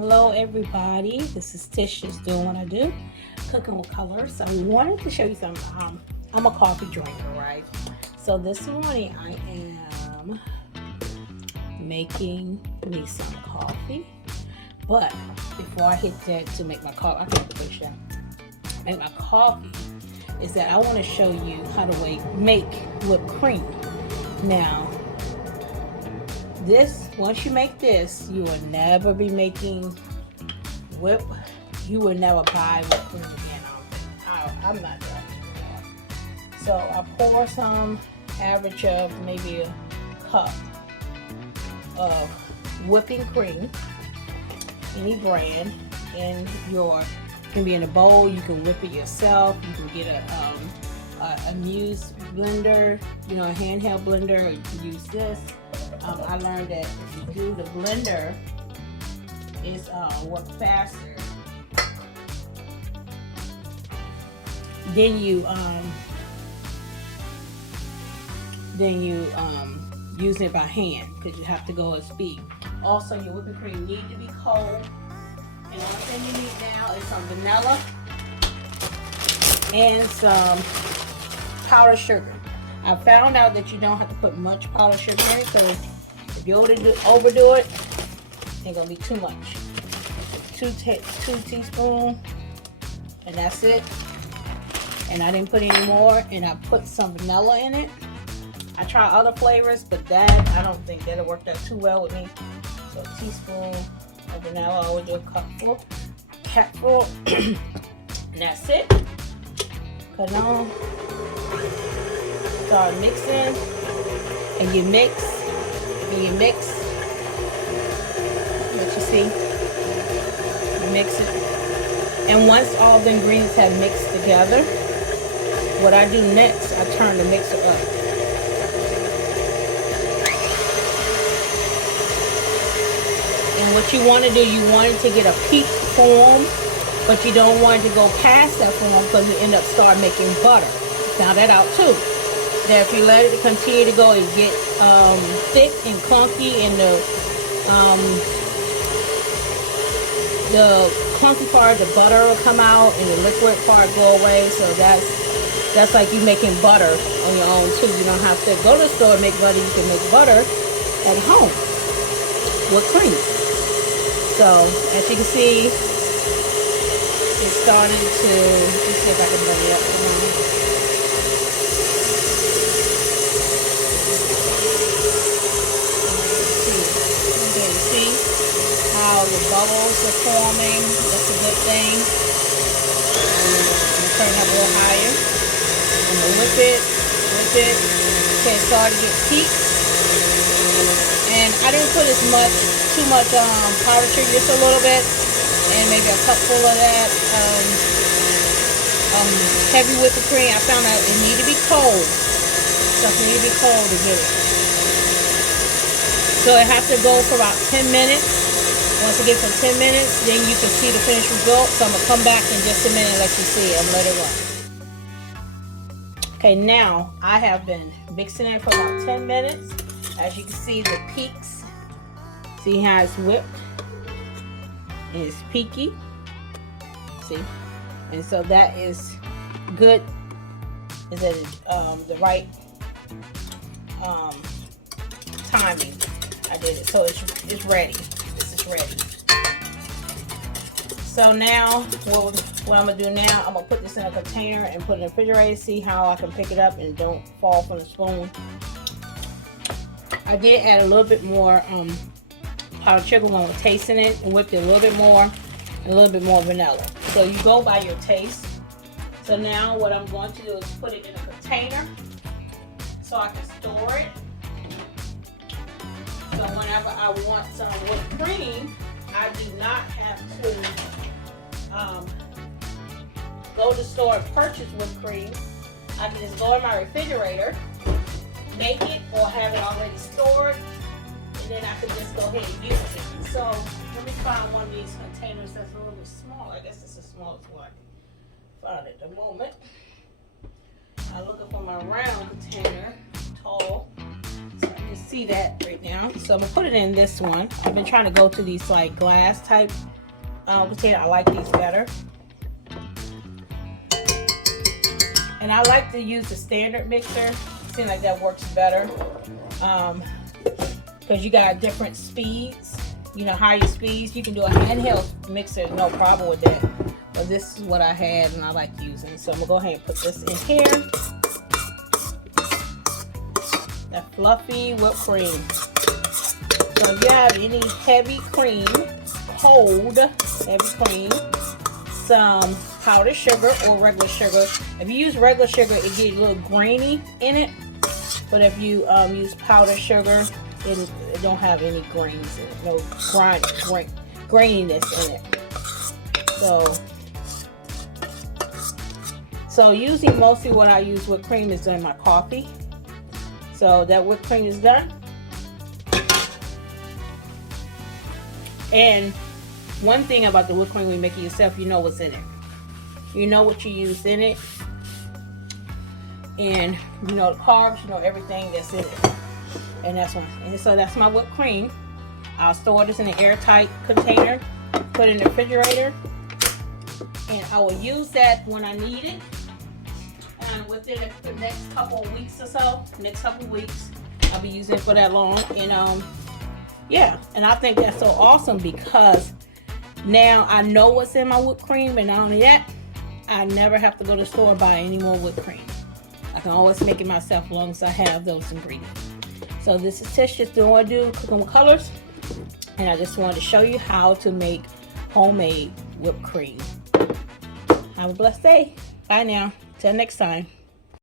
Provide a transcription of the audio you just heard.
Hello everybody, this is Tish, just doing what I do, cooking with color. So I wanted to show you something. I'm a coffee drinker, right? So this morning I am making me some coffee. But before I hit that to make my coffee, I can't push that. Make my coffee is that I want to show you how to make whipped cream. Now, once you make this, you will never be making you will never buy whipped cream again. I'm not doing it. So I pour some average of maybe a cup of whipping cream, any brand, in your, can be in a bowl, you can whip it yourself, you can get a Muse blender, a handheld blender, or you can use this. I learned that if you do the blender, it's work faster. Then you use it by hand because you have to go at speed. Also, your whipping cream need to be cold. And one thing you need now is some vanilla and some powdered sugar. I found out that you don't have to put much powdered sugar in it, so if you overdo it, it's gonna be too much. Two teaspoons, and that's it. And I didn't put any more, and I put some vanilla in it. I tried other flavors, but that, I don't think that'll work out too well with me. So a teaspoon of vanilla, I would do a cupful, and that's it. Put it on. Start mixing, and you mix, what you see, you mix it, and once all the ingredients have mixed together, what I do next, I turn the mixer up. And what you want to do, you want it to get a peak form, but you don't want it to go past that form because you end up start making butter. Found that out too. That if you let it continue to go, it get thick and clunky, and the clunky part, the butter will come out, and the liquid part go away. So that's like you making butter on your own too. You don't have to go to the store and make butter. You can make butter at home with cream. So as you can see, it's starting to. Let's see if I can bring it up. How the bubbles are forming. That's a good thing. I'm gonna turn it up a little higher. I'm gonna whip it. Okay, it started to get peaks. And I didn't put too much powdered sugar, just a little bit, and maybe a cupful of that heavy whipping cream. I found out it needed to be cold. Stuff needed to be cold to get it. So it has to go for about 10 minutes. Once it gets for 10 minutes, then you can see the finished result. So I'm going to come back in just a minute and let you see it and let it run. Okay, now I have been mixing it for about 10 minutes. As you can see, the peaks. See how it's whipped? And it's peaky. See? And so that is good. Is at the right timing. I did it. So it's ready. Ready. So now what I'm gonna do now, I'm gonna put this in a container and put it in the refrigerator, see how I can pick it up and don't fall from the spoon. I did add a little bit more powdered sugar when I was tasting it, and whipped it a little bit more, and a little bit more vanilla. So you go by your taste. So now what I'm going to do is put it in a container so I can store it. So whenever I want some whipped cream, I do not have to go to the store and purchase whipped cream. I can just go in my refrigerator, make it, or have it already stored, and then I can just go ahead and use it. So let me find one of these containers that's a little bit small. I guess it's the smallest one I found at the moment. I'm looking for my round container, tall. So I can see that right now. So I'm gonna put it in this one. I've been trying to go to these like glass type container. I like these better. And I like to use the standard mixer. Seems like that works better. Because you got different speeds. You know, higher speeds. You can do a handheld mixer, no problem with that. But this is what I had and I like using. So I'm going to go ahead and put this in here. That fluffy whipped cream. So if you have any heavy cream, cold heavy cream, some powdered sugar or regular sugar. If you use regular sugar, it gets a little grainy in it. But if you use powdered sugar, it don't have any grains in it, no graininess in it. So usually mostly what I use whipped cream is in my coffee. So that whipped cream is done. And one thing about the whipped cream when you make it yourself, you know what's in it. You know what you use in it. And you know the carbs, you know everything that's in it. And that's one. And so that's my whipped cream. I'll store this in an airtight container, put it in the refrigerator, and I will use that when I need it. And within the next couple of weeks or so, I'll be using it for that long. And yeah, and I think that's so awesome because now I know what's in my whipped cream, and not only that, I never have to go to the store and buy any more whipped cream. I can always make it myself as long as I have those ingredients. So this is Tish just doing what I do, cooking with colors. And I just wanted to show you how to make homemade whipped cream. Have a blessed day. Bye now. Till next time.